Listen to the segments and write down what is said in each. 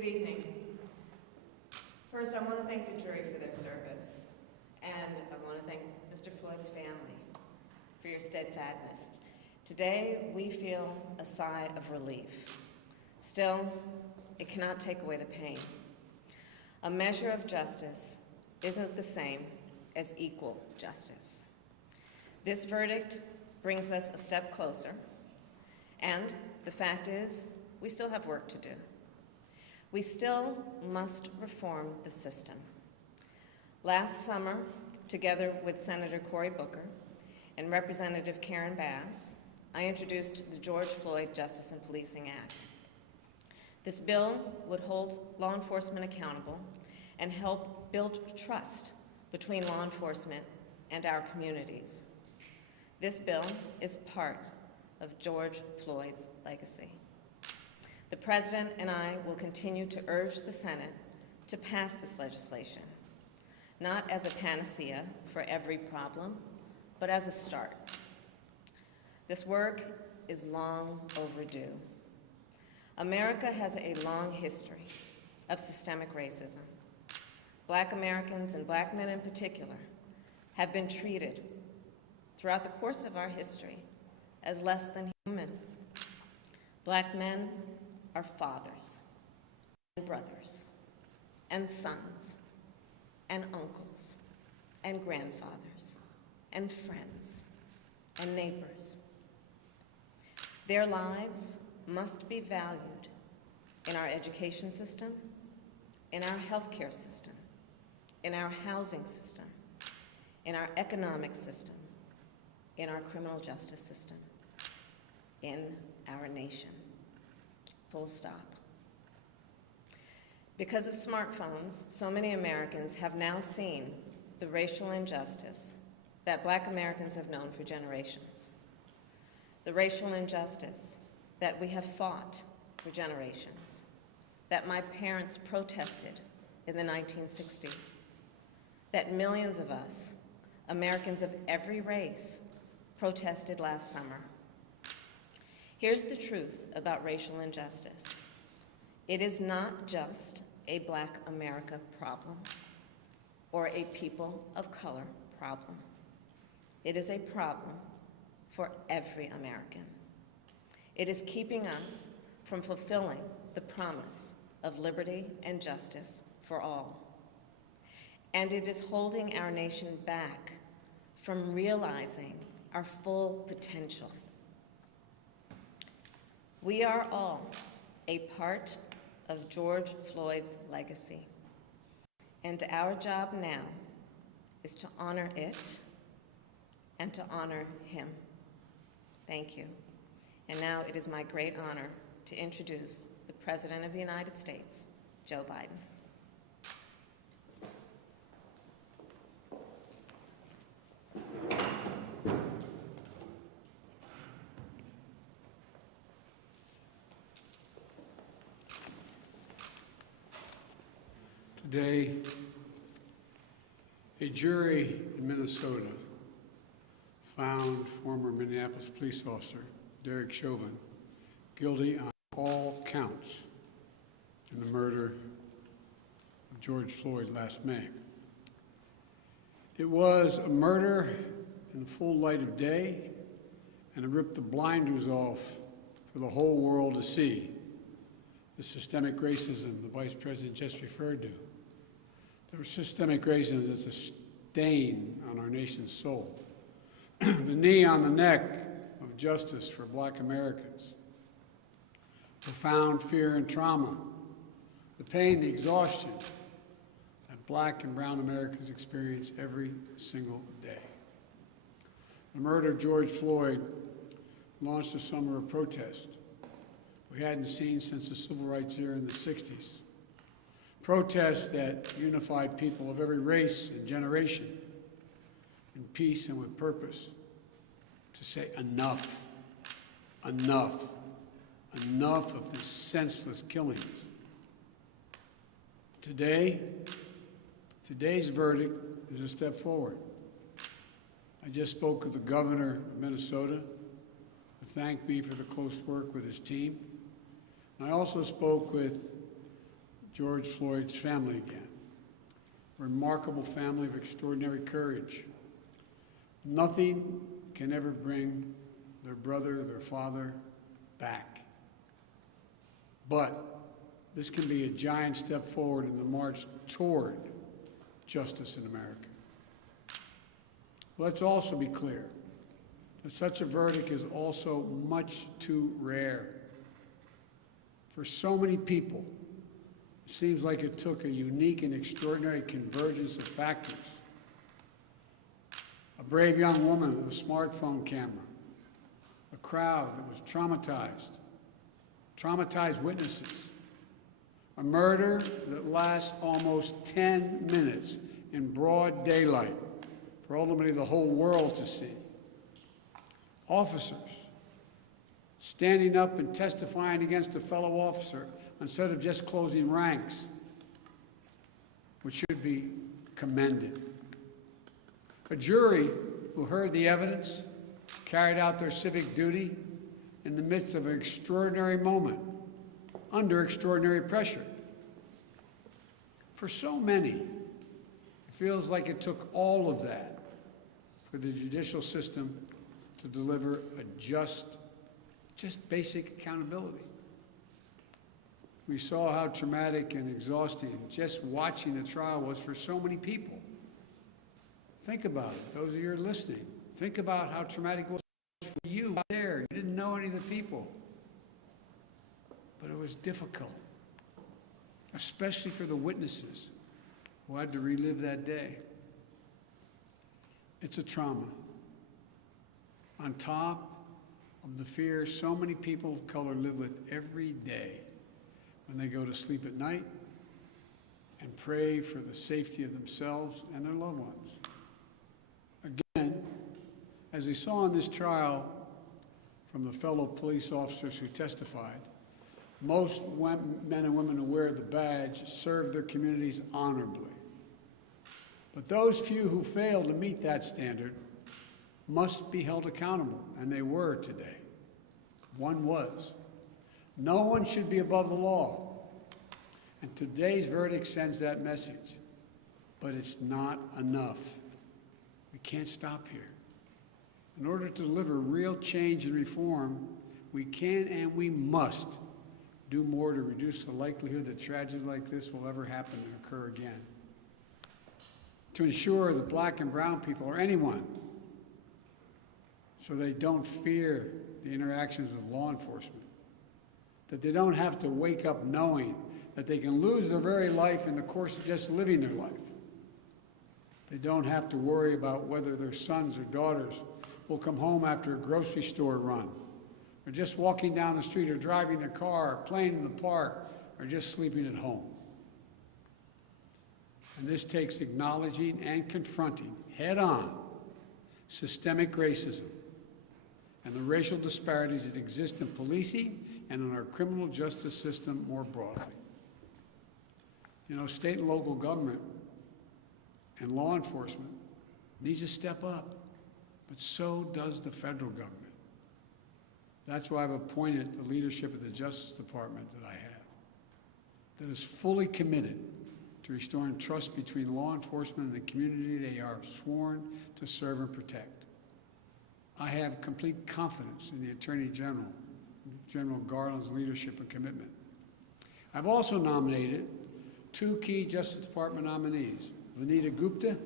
Good evening. First, I want to thank the jury for their service, and I want to thank Mr. Floyd's family for your steadfastness. Today, we feel a sigh of relief. Still, it cannot take away the pain. A measure of justice isn't the same as equal justice. This verdict brings us a step closer, and the fact is, we still have work to do. We still must reform the system. Last summer, together with Senator Cory Booker and Representative Karen Bass, I introduced the George Floyd Justice and Policing Act. This bill would hold law enforcement accountable and help build trust between law enforcement and our communities. This bill is part of George Floyd's legacy. The President and I will continue to urge the Senate to pass this legislation, not as a panacea for every problem, but as a start. This work is long overdue. America has a long history of systemic racism. Black Americans, and Black men in particular, have been treated throughout the course of our history as less than human. Black men are fathers and brothers and sons and uncles and grandfathers and friends and neighbors. Their lives must be valued in our education system, in our healthcare system, in our housing system, in our economic system, in our criminal justice system, in our nation. Full stop. Because of smartphones, so many Americans have now seen the racial injustice that Black Americans have known for generations. The racial injustice that we have fought for generations, that my parents protested in the 1960s, that millions of us, Americans of every race, protested last summer. Here's the truth about racial injustice. It is not just a Black America problem or a people of color problem. It is a problem for every American. It is keeping us from fulfilling the promise of liberty and justice for all. And it is holding our nation back from realizing our full potential. We are all a part of George Floyd's legacy, and our job now is to honor it and to honor him. Thank you. And now it is my great honor to introduce the President of the United States, Joe Biden. Today, a jury in Minnesota found former Minneapolis police officer Derek Chauvin guilty on all counts in the murder of George Floyd last May. It was a murder in the full light of day, and it ripped the blinders off for the whole world to see the systemic racism the Vice President just referred to. The systemic racism is a stain on our nation's soul. The knee on the neck of justice for Black Americans. Profound fear and trauma. The pain, the exhaustion that Black and brown Americans experience every single day. The murder of George Floyd launched a summer of protest we hadn't seen since the civil rights era in the 60s. Protests that unified people of every race and generation in peace and with purpose to say enough, enough, enough of these senseless killings. Today's verdict is a step forward. I just spoke with the governor of Minnesota, who thanked me for the close work with his team. And I also spoke with George Floyd's family again. A remarkable family of extraordinary courage. Nothing can ever bring their brother, their father, back. But this can be a giant step forward in the march toward justice in America. Let's also be clear that such a verdict is also much too rare. For so many people, it seems like it took a unique and extraordinary convergence of factors. A brave young woman with a smartphone camera, a crowd that was traumatized witnesses, a murder that lasts almost 10 minutes in broad daylight for ultimately the whole world to see. Officers standing up and testifying against a fellow officer instead of just closing ranks, which should be commended. A jury who heard the evidence, carried out their civic duty in the midst of an extraordinary moment, under extraordinary pressure. For so many, it feels like it took all of that for the judicial system to deliver a just basic accountability. We saw how traumatic and exhausting just watching the trial was for so many people. Think about it, those of you who are listening. Think about how traumatic it was for you out there. You didn't know any of the people. But it was difficult, especially for the witnesses who had to relive that day. It's a trauma. On top of the fear so many people of color live with every day when they go to sleep at night and pray for the safety of themselves and their loved ones. Again, as we saw in this trial from the fellow police officers who testified, most men and women who wear the badge serve their communities honorably. But those few who fail to meet that standard must be held accountable, and they were today. One was. No one should be above the law. And today's verdict sends that message. But it's not enough. We can't stop here. In order to deliver real change and reform, we can and we must do more to reduce the likelihood that tragedies like this will ever happen and occur again. To ensure that black and brown people, or anyone, so they don't fear the interactions with law enforcement, that they don't have to wake up knowing that they can lose their very life in the course of just living their life. They don't have to worry about whether their sons or daughters will come home after a grocery store run, or just walking down the street, or driving their car, or playing in the park, or just sleeping at home. And this takes acknowledging and confronting head-on systemic racism and the racial disparities that exist in policing and in our criminal justice system more broadly. You know, state and local government and law enforcement needs to step up, but so does the federal government. That's why I've appointed the leadership of the Justice Department that I have, that is fully committed to restoring trust between law enforcement and the community they are sworn to serve and protect. I have complete confidence in the Attorney General, General Garland's leadership and commitment. I've also nominated two key Justice Department nominees, Vanita Gupta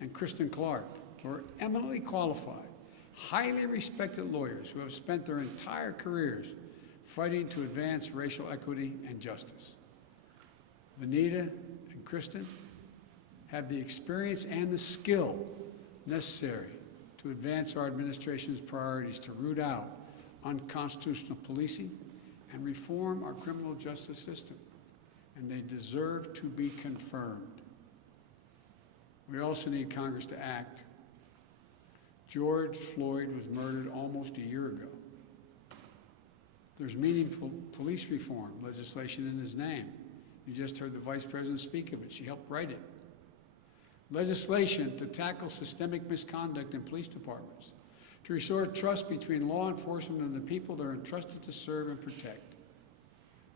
and Kristen Clark, who are eminently qualified, highly respected lawyers who have spent their entire careers fighting to advance racial equity and justice. Vanita and Kristen have the experience and the skill necessary to advance our administration's priorities to root out unconstitutional policing and reform our criminal justice system, and they deserve to be confirmed. We also need Congress to act. George Floyd was murdered almost a year ago. There's meaningful police reform legislation in his name. You just heard the Vice President speak of it. She helped write it. Legislation to tackle systemic misconduct in police departments, to restore trust between law enforcement and the people they're entrusted to serve and protect.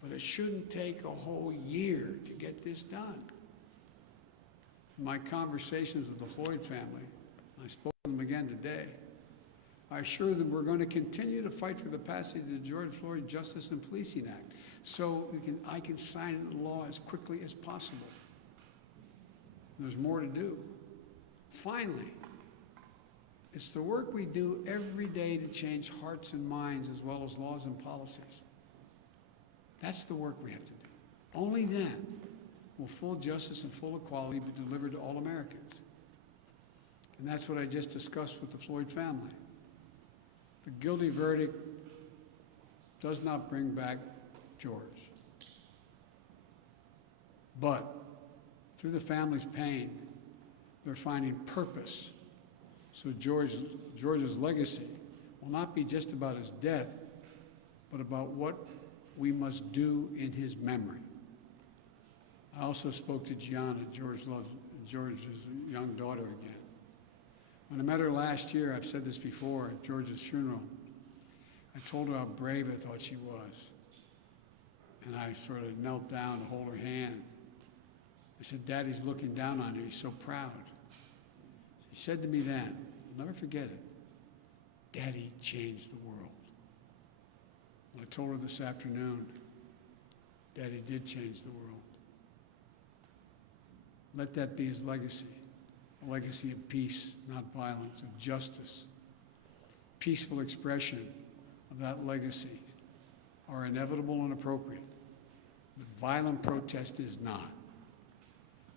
But it shouldn't take a whole year to get this done. In my conversations with the Floyd family, I spoke to them again today, I assure them we're going to continue to fight for the passage of the George Floyd Justice and Policing Act so I can sign it into law as quickly as possible. There's more to do. Finally, it's the work we do every day to change hearts and minds as well as laws and policies. That's the work we have to do. Only then will full justice and full equality be delivered to all Americans. And that's what I just discussed with the Floyd family. The guilty verdict does not bring back George. But through the family's pain, they're finding purpose. So George's legacy will not be just about his death, but about what we must do in his memory. I also spoke to Gianna, George's young daughter, again. When I met her last year, I've said this before, at George's funeral, I told her how brave I thought she was. And I sort of knelt down to hold her hand. I said, Daddy's looking down on you, he's so proud. She said to me then, I'll never forget it, Daddy changed the world. And I told her this afternoon, Daddy did change the world. Let that be his legacy, a legacy of peace, not violence, of justice. Peaceful expression of that legacy are inevitable and appropriate, but violent protest is not.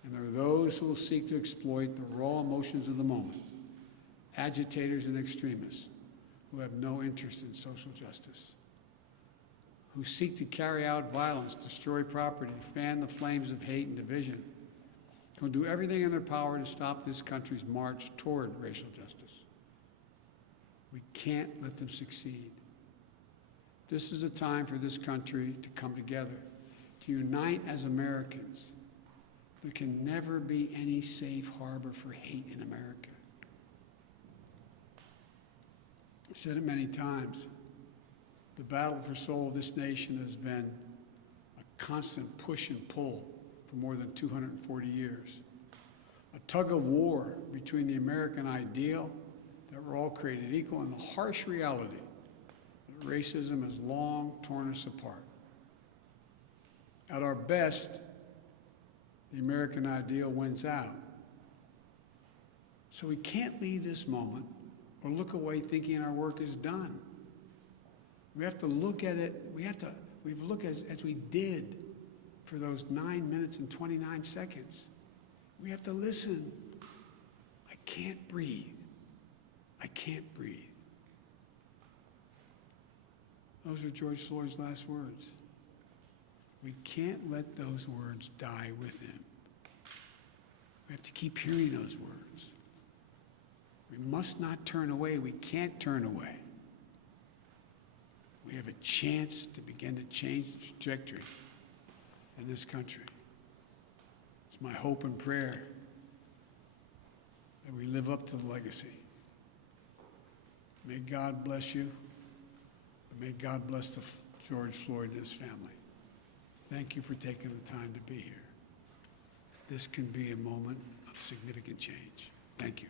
And there are those who will seek to exploit the raw emotions of the moment, agitators and extremists who have no interest in social justice, who seek to carry out violence, destroy property, fan the flames of hate and division, who will do everything in their power to stop this country's march toward racial justice. We can't let them succeed. This is a time for this country to come together, to unite as Americans. There can never be any safe harbor for hate in America. I've said it many times. The battle for soul of this nation has been a constant push and pull for more than 240 years. A tug of war between the American ideal that we're all created equal and the harsh reality that racism has long torn us apart. At our best, the American ideal wins out. So we can't leave this moment or look away thinking our work is done. We have to look at it, we've looked as we did for those 9 minutes and 29 seconds. We have to listen. I can't breathe. I can't breathe. Those are George Floyd's last words. We can't let those words die with him. We have to keep hearing those words. We must not turn away. We can't turn away. We have a chance to begin to change the trajectory in this country. It's my hope and prayer that we live up to the legacy. May God bless you, and may God bless George Floyd and his family. Thank you for taking the time to be here. This can be a moment of significant change. Thank you.